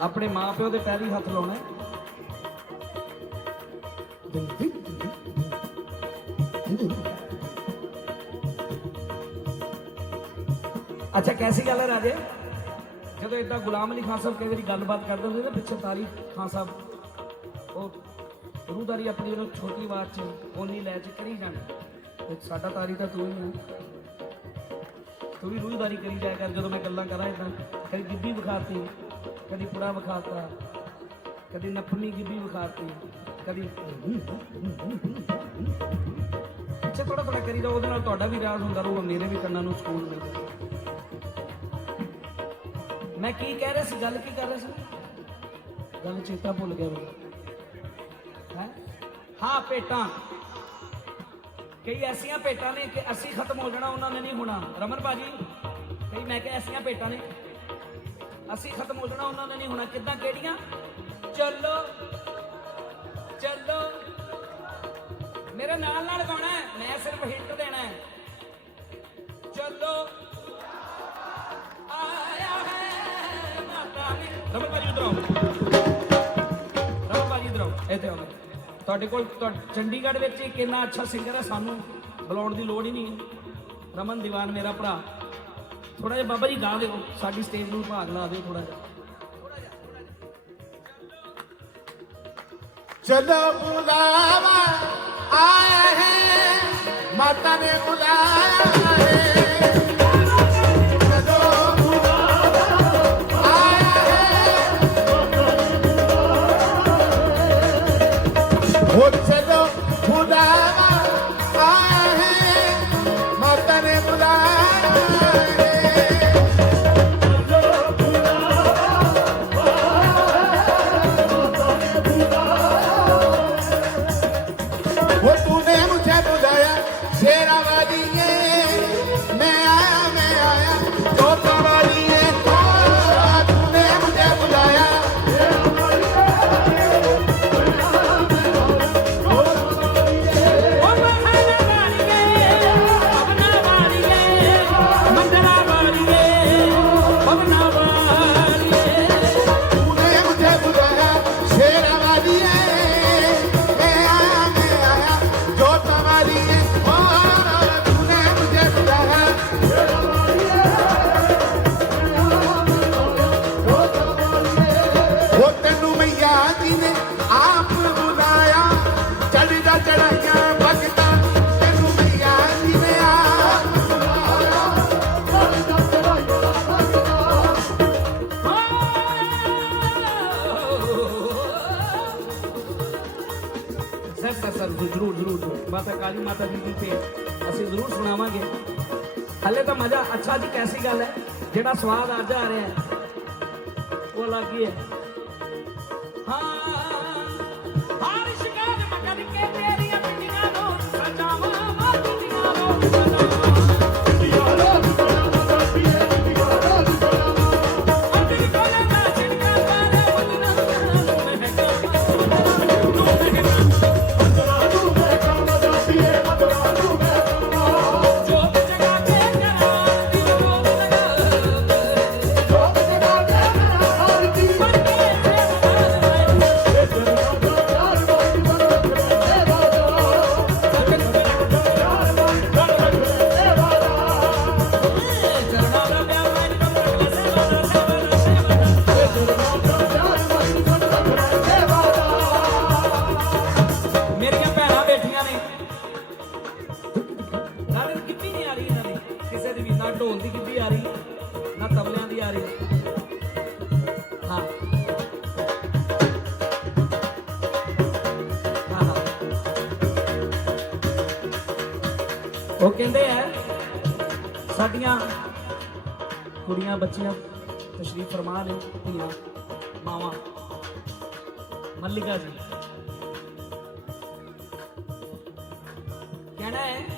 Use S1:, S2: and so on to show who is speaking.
S1: ਆਪਣੇ ਮਾਪਿਓ ਦੇ ਪੈਰੀ ਹੱਥ ਲਾਉਣਾ ਅੱਛਾ, ਕੈਸੀ ਗੱਲ ਹੈ ਰਾਜੇ? ਜਦੋਂ ਇਦਾਂ ਗੁਲਾਮ ਅਲੀ ਖਾਨ ਸਾਹਿਬ ਕਈ ਵਾਰੀ ਗੱਲਬਾਤ ਕਰਦੇ ਹੁੰਦੇ ਨਾ, ਪਿੱਛੇ ਤਾਰੀ ਖਾਨ ਸਾਹਿਬ, ਉਹ ਰੂਦਾਰੀ ਆਪਣੀ ਉਹ ਛੋਟੀ ਆਵਾਜ਼ 'ਚ ਓਨੀ ਲੈ 'ਚ ਕਰੀ ਜਾਣਾ। ਸਾਡਾ ਤਾਰੀ ਤਾਂ ਤੂੰ ਹੀ ਹੈ। ਤੂੰ ਵੀ ਰੂਹਦਾਰੀ ਕਰੀ ਜਾਇਆ ਕਰ, ਜਦੋਂ ਮੈਂ ਗੱਲਾਂ ਕਰਾਂ ਇਦਾਂ ਕਦੀ ਗਿੱਬੀ ਵਿਖਾਤੀ। ਕਦੀ ਪੁੜਾ ਵਿਖਾਤਾ, ਕਦੀ ਨੱਪਣੀ ਗਿੱਬੀ ਵਿਖਾਤੀ, ਕਦੀ ਅੱਛਾ ਥੋੜਾ ਥੋੜਾ ਕਰੀਦਾ, ਉਹਦੇ ਨਾਲ ਤੁਹਾਡਾ ਵੀ ਰਾਜ ਹੁੰਦਾ ਰਹੂਗਾ, ਮੇਰੇ ਵੀ ਕੰਨਾਂ ਨੂੰ ਸਕੂਨ ਮਿਲਦਾ। ਮੈਂ ਕੀ ਕਹਿ ਰਿਹਾ ਸੀ, ਗੱਲ ਕੀ ਕਰ ਰਿਹਾ ਸੀ? ਗੱਲ ਚੇਤਾ ਭੁੱਲ ਗਿਆ ਮੈਂ ਹੈ? ਹਾਂ ਪੇਟਾਂ ਕਈ ਐਸੀਆਂ ਭੇਟਾਂ ਨੇ ਕਿ ਅਸੀਂ ਖਤਮ ਹੋ ਜਾਣਾ, ਉਹਨਾਂ ਨੇ ਨਹੀਂ ਹੋਣਾ। ਰਮਨ ਬਾਜੀ ਕਈ ਮੈਂ ਕਿਹਾ ਐਸੀਆਂ ਭੇਟਾਂ ਨੇ। ਅਸੀਂ ਖਤਮ ਹੋ ਜਾਣਾ ਉਹਨਾਂ ਨੇ ਨਹੀਂ ਹੋਣਾ। ਕਿੱਦਾਂ, ਕਿਹੜੀਆਂ? ਚੱਲੋ ਚੱਲੋ। ਮੇਰੇ ਨਾਲ ਨਾਲ ਗਾਉਣਾ ਹੈ। ਮੈਂ ਸਿਰਫ ਹਿੰਟ ਦੇਣਾ ਹੈ। ਚੱਲੋ। ਆਇਆ ਹੈ ਮਾਤਾ ਨੇ। ਰਮਨ ਭਾਜੀ, ਉਧਰ ਆਓ। ਰਮਨ ਬਾਜੀ ਇਧਰ ਆਓ। ਇੱਥੇ ਆਓ। ਤੁਹਾਡੇ ਕੋਲ ਤੁਹਾ- ਚੰਡੀਗੜ੍ਹ ਵਿੱਚ ਇੱਕ ਇੰਨਾ ਅੱਛਾ ਸਿੰਗਰ ਹੈ, ਸਾਨੂੰ ਬੁਲਾਉਣ ਦੀ ਲੋੜ ਹੀ ਨਹੀਂ ਰਮਨ ਦੀਵਾਨ ਮੇਰਾ ਭਰਾ। ਥੋੜਾ ਜਿਹਾ ਬਾਬਾ ਜੀ ਗਾ ਦਿਓ, ਸਾਡੀ ਸਟੇਜ ਨੂੰ ਭਾਗ ਲਾ ਦਿਓ ਥੋੜਾ ਜਿਹਾ।
S2: ਜਦੋਂ ਬੁਲਾਵਾ ਆਇਆ ਹੈ, ਮਾਤਾ ਨੇ ਬੁਲਾਇਆ।
S1: ਸਰ ਸਰ ਸਰ, ਜ਼ਰੂਰ ਜ਼ਰੂਰ ਮਾਤਾ ਕਾਲੀ ਮਾਤਾ ਦੀ ਦੀ ਤੇ ਅਸੀਂ ਜ਼ਰੂਰ ਸੁਣਾਵਾਂਗੇ। ਹਲੇ ਤਾਂ ਮਜ਼ਾ, ਅੱਛਾ ਜੀ, ਕੈਸੀ ਗੱਲ ਹੈ? ਜਿਹੜਾ ਸਵਾਦ ਅੱਜ ਆ ਰਿਹਾ ਹੈ, ਉਹ ਅਲੱਗ ਹੀ। ਹੈ ਆ ਤਬਲਿਆਂ ਦੀ ਆ ਰਹੀ ਹਾਂ ਉਹ ਕਹਿੰਦੇ ਆ, ਸਾਡੀਆਂ ਕੁੜੀਆਂ, ਬੱਚੀਆਂ, ਤਸ਼ਰੀਫ ਫਰਮਾ ਨੇ ਧੀਆਂ, ਮਾਵਾ। ਮੱਲਿਕਾ ਜੀ। ਕਹਿਣਾ ਹੈ